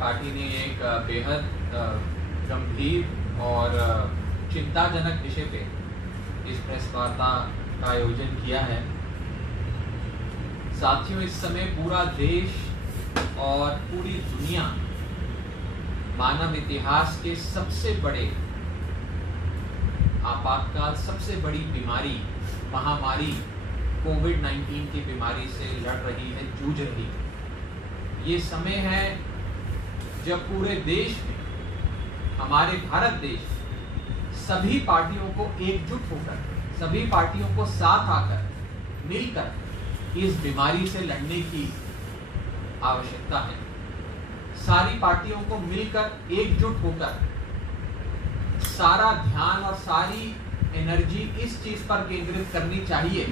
Party ने एक बेहद गंभीर और चिंताजनक विषय पे इस प्रेस वार्ता का आयोजन किया है। साथियों, इस समय पूरा देश और पूरी दुनिया मानव इतिहास के सबसे बड़े आपातकाल, सबसे बड़ी बीमारी, महामारी कोविड-19 की बीमारी से लड़ रही है, जूझ रही है। ये समय है जब पूरे देश में, हमारे भारत देश सभी पार्टियों को एकजुट होकर, सभी पार्टियों को साथ आकर, मिलकर इस बीमारी से लड़ने की आवश्यकता है। सारी पार्टियों को मिलकर एकजुट होकर सारा ध्यान और सारी एनर्जी इस चीज पर केंद्रित करनी चाहिए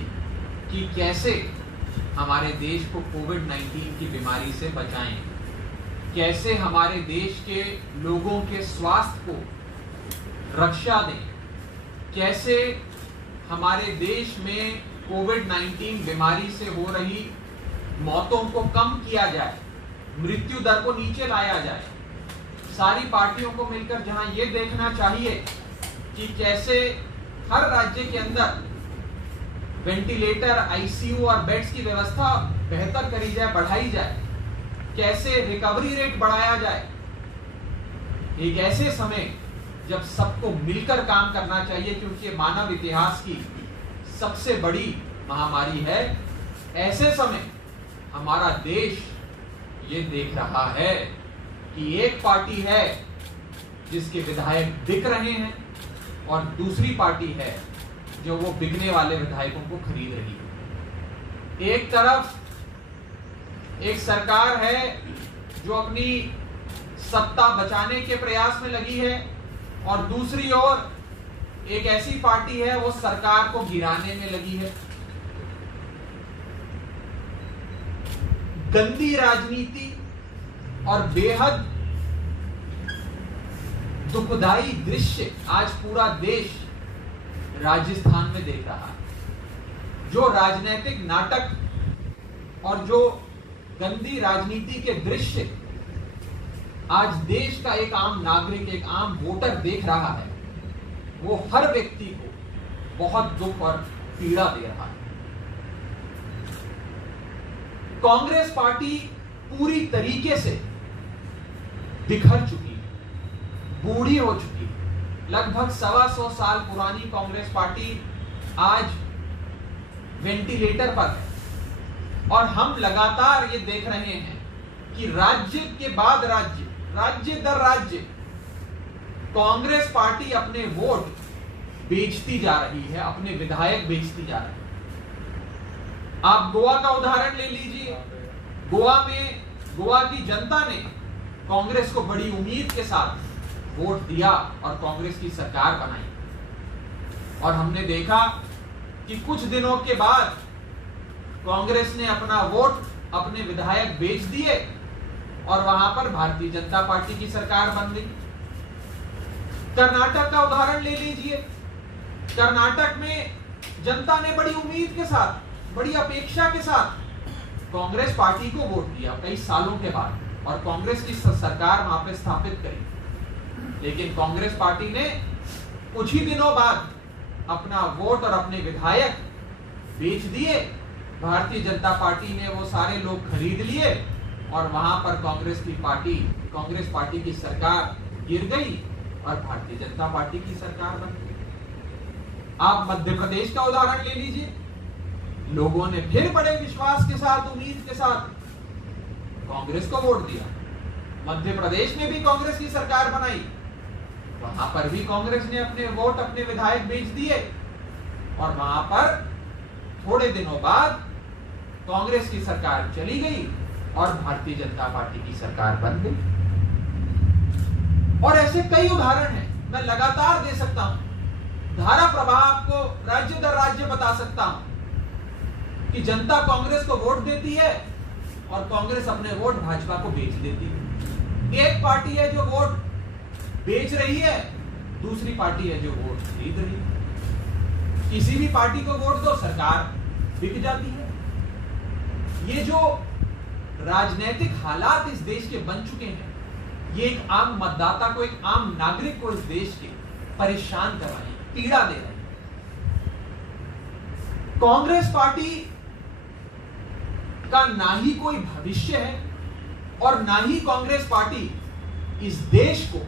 कि कैसे हमारे देश को कोविड-19 की बीमारी से बचाएं, कैसे हमारे देश के लोगों के स्वास्थ्य को रक्षा दें, कैसे हमारे देश में कोविड-19 बीमारी से हो रही मौतों को कम किया जाए, मृत्यु दर को नीचे लाया जाए। सारी पार्टियों को मिलकर जहां ये देखना चाहिए कि कैसे हर राज्य के अंदर वेंटिलेटर, आईसीयू और बेड्स की व्यवस्था बेहतर करी जाए, बढ़ाई जाए, कैसे रिकवरी रेट बढ़ाया जाए। एक ऐसे समय जब सबको मिलकर काम करना चाहिए, क्योंकि मानव इतिहास की सबसे बड़ी महामारी है। ऐसे समय हमारा देश ये देख रहा है कि एक पार्टी है जिसके विधायक बिक रहे हैं और दूसरी पार्टी है जो वो बिकने वाले विधायकों को खरीद रही है। एक तरफ एक सरकार है जो अपनी सत्ता बचाने के प्रयास में लगी है और दूसरी ओर एक ऐसी पार्टी है वो सरकार को गिराने में लगी है। गंदी राजनीति और बेहद दुखदाई दृश्य आज पूरा देश राजस्थान में देख रहा है। जो राजनीतिक नाटक और जो गंदी राजनीति के दृश्य आज देश का एक आम नागरिक, एक आम वोटर देख रहा है, वो हर व्यक्ति को बहुत दुख और पीड़ा दे रहा है। कांग्रेस पार्टी पूरी तरीके से बिखर चुकी है, बूढ़ी हो चुकी है। लगभग 125 साल पुरानी कांग्रेस पार्टी आज वेंटिलेटर पर है और हम लगातार ये देख रहे हैं कि राज्य के बाद राज्य, राज्य दर राज्य कांग्रेस पार्टी अपने वोट बेचती जा रही है, अपने विधायक बेचती जा रही है। आप गोवा का उदाहरण ले लीजिए। गोवा में गोवा की जनता ने कांग्रेस को बड़ी उम्मीद के साथ वोट दिया और कांग्रेस की सरकार बनाई और हमने देखा कि कुछ दिनों के बाद कांग्रेस ने अपना वोट, अपने विधायक बेच दिए और वहां पर भारतीय जनता पार्टी की सरकार बन गई। कर्नाटक का उदाहरण ले लीजिए। कर्नाटक में जनता ने बड़ी उम्मीद के साथ, बड़ी अपेक्षा के साथ कांग्रेस पार्टी को वोट दिया कई सालों के बाद और कांग्रेस की सरकार वहां पर स्थापित करी। लेकिन कांग्रेस पार्टी ने कुछ ही दिनों बाद अपना वोट और अपने विधायक बेच दिए। भारतीय जनता पार्टी ने वो सारे लोग खरीद लिए और वहां पर कांग्रेस पार्टी की सरकार गिर गई और भारतीय जनता पार्टी की सरकार बन गई। आप मध्य प्रदेश का उदाहरण ले लीजिए। लोगों ने फिर बड़े विश्वास के साथ, उम्मीद के साथ कांग्रेस को वोट दिया। मध्य प्रदेश में भी कांग्रेस की सरकार बनाई, वहां पर भी कांग्रेस ने अपने वोट, अपने विधायक बेच दिए और वहां पर थोड़े दिनों बाद कांग्रेस की सरकार चली गई और भारतीय जनता पार्टी की सरकार बन गई। और ऐसे कई उदाहरण हैं, मैं लगातार दे सकता हूं। धारा प्रवाह आपको राज्य दर राज्य बता सकता हूं कि जनता कांग्रेस को वोट देती है और कांग्रेस अपने वोट भाजपा को बेच देती है। एक पार्टी है जो वोट बेच रही है, दूसरी पार्टी है जो वोट खरीद रही है। किसी भी पार्टी को वोट दो, सरकार बिक जाती है। ये जो राजनीतिक हालात इस देश के बन चुके हैं, ये एक आम मतदाता को, एक आम नागरिक को इस देश के परेशान कर रहे हैं, पीड़ा दे रहे हैं। कांग्रेस पार्टी का ना ही कोई भविष्य है और ना ही कांग्रेस पार्टी इस देश को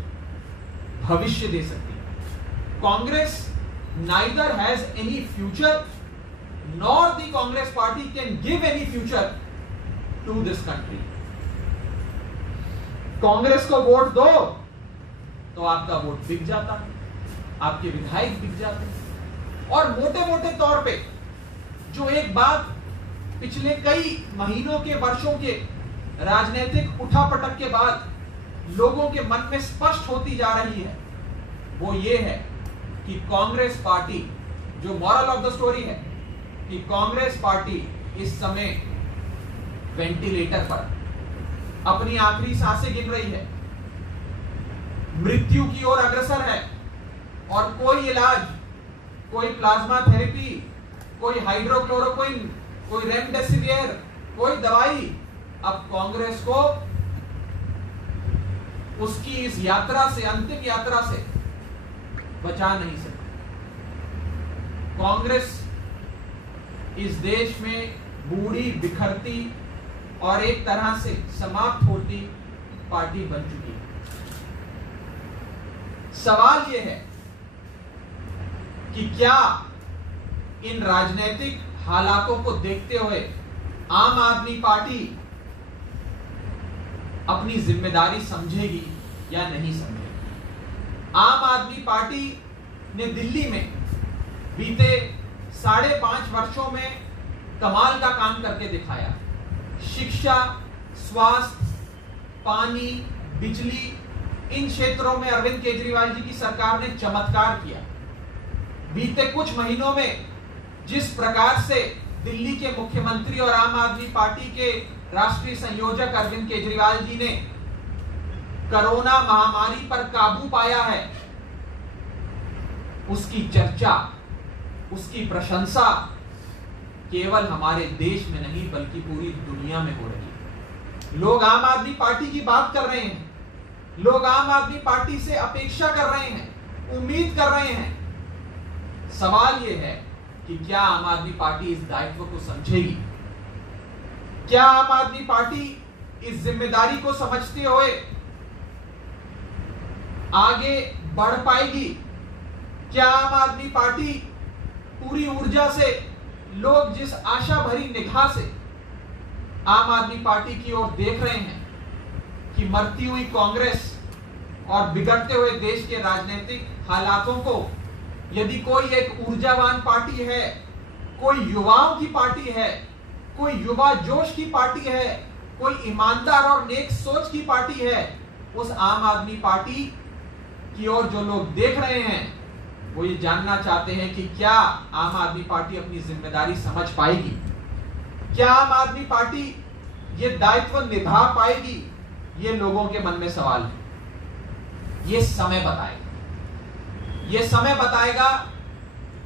भविष्य दे सकती है। Congress neither has any future nor the Congress party can give any future to this country. Congress को वोट दो तो आपका वोट बिक जाता है, आपके विधायक बिक जाते हैं। और मोटे मोटे तौर पे जो एक बात पिछले कई महीनों के, वर्षों के राजनीतिक उठापटक के बाद लोगों के मन में स्पष्ट होती जा रही है, वो ये है कि कांग्रेस पार्टी, जो मॉरल ऑफ द स्टोरी है कि कांग्रेस पार्टी इस समय वेंटिलेटर पर अपनी आखिरी सांसें गिन रही है, मृत्यु की ओर अग्रसर है और कोई इलाज, कोई प्लाज्मा थेरेपी, कोई हाइड्रोक्लोरोक्विन, कोई रेमडेसिवियर, कोई दवाई अब कांग्रेस को उसकी इस यात्रा से, अंतिम यात्रा से बचा नहीं सकती। कांग्रेस इस देश में बूढ़ी, बिखरती और एक तरह से समाप्त होती पार्टी बन चुकी है। सवाल यह है कि क्या इन राजनीतिक हालातों को देखते हुए आम आदमी पार्टी अपनी जिम्मेदारी समझेगी या नहीं समझेगी। आम आदमी पार्टी ने दिल्ली में बीते 5.5 वर्षों में कमाल का काम करके दिखाया। शिक्षा, स्वास्थ्य, पानी, बिजली, इन क्षेत्रों में अरविंद केजरीवाल जी की सरकार ने चमत्कार किया। बीते कुछ महीनों में जिस प्रकार से दिल्ली के मुख्यमंत्री और आम आदमी पार्टी के राष्ट्रीय संयोजक अरविंद केजरीवाल जी ने कोरोना महामारी पर काबू पाया है, उसकी चर्चा, उसकी प्रशंसा केवल हमारे देश में नहीं बल्कि पूरी दुनिया में हो रही है। लोग आम आदमी पार्टी की बात कर रहे हैं, लोग आम आदमी पार्टी से अपेक्षा कर रहे हैं, उम्मीद कर रहे हैं। सवाल यह है कि क्या आम आदमी पार्टी इस दायित्व को समझेगी? क्या आम आदमी पार्टी इस जिम्मेदारी को समझते हुए आगे बढ़ पाएगी? क्या आम आदमी पार्टी पूरी ऊर्जा से, लोग जिस आशा भरी निगाह से आम आदमी पार्टी की ओर देख रहे हैं कि मरती हुई कांग्रेस और बिगड़ते हुए देश के राजनीतिक हालातों को यदि कोई एक ऊर्जावान पार्टी है, कोई युवाओं की पार्टी है, कोई युवा जोश की पार्टी है, कोई ईमानदार और नेक सोच की पार्टी है, उस आम आदमी पार्टी की ओर जो लोग देख रहे हैं वो ये जानना चाहते हैं कि क्या आम आदमी पार्टी अपनी जिम्मेदारी समझ पाएगी? क्या आम आदमी पार्टी ये दायित्व निभा पाएगी? ये लोगों के मन में सवाल है। ये समय बताएगा, ये समय बताएगा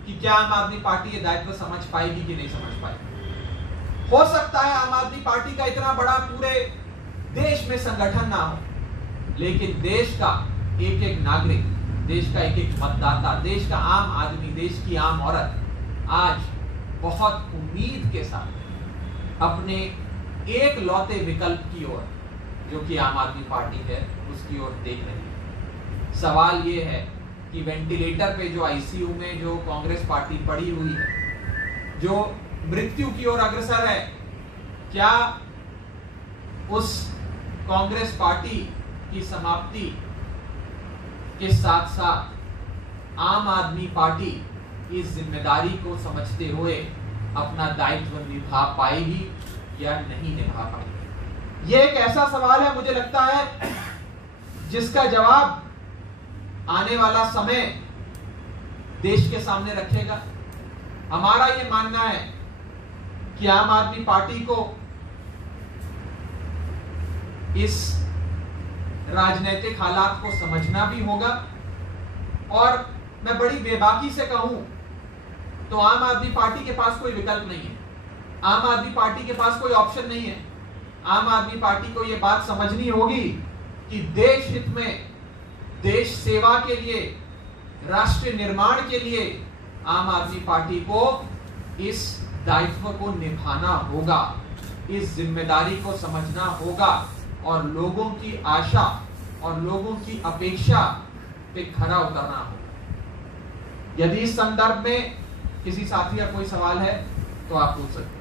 कि क्या आम आदमी पार्टी ये दायित्व समझ पाएगी कि नहीं समझ पाएगी। हो सकता है आम आदमी पार्टी का इतना बड़ा पूरे देश में संगठन ना हो, लेकिन देश का एक एक नागरिक, देश का एक एक मतदाता, देश का आम आदमी, देश की आम औरत आज बहुत उम्मीद के साथ अपने एक लौते विकल्प की ओर, जो कि आम आदमी पार्टी है, उसकी ओर देख रही है। सवाल ये है कि वेंटिलेटर पे जो आईसीयू में जो कांग्रेस पार्टी पड़ी हुई है, जो मृत्यु की ओर अग्रसर है, क्या उस कांग्रेस पार्टी की समाप्ति के साथ साथ आम आदमी पार्टी इस जिम्मेदारी को समझते हुए अपना दायित्व निभा पाएगी या नहीं निभा पाएगी? यह एक ऐसा सवाल है, मुझे लगता है, जिसका जवाब आने वाला समय देश के सामने रखेगा। हमारा यह मानना है कि आम आदमी पार्टी को इस राजनीतिक हालात को समझना भी होगा, और मैं बड़ी बेबाकी से कहूं तो आम आदमी पार्टी के पास कोई विकल्प नहीं है, आम आदमी पार्टी के पास कोई ऑप्शन नहीं है। आम आदमी पार्टी को यह बात समझनी होगी कि देश हित में, देश सेवा के लिए, राष्ट्र निर्माण के लिए आम आदमी पार्टी को इस दायित्व को निभाना होगा, इस जिम्मेदारी को समझना होगा और लोगों की आशा और लोगों की अपेक्षा पे खरा उतरना होगा। यदि इस संदर्भ में किसी साथी का कोई सवाल है तो आप पूछ सकते हैं।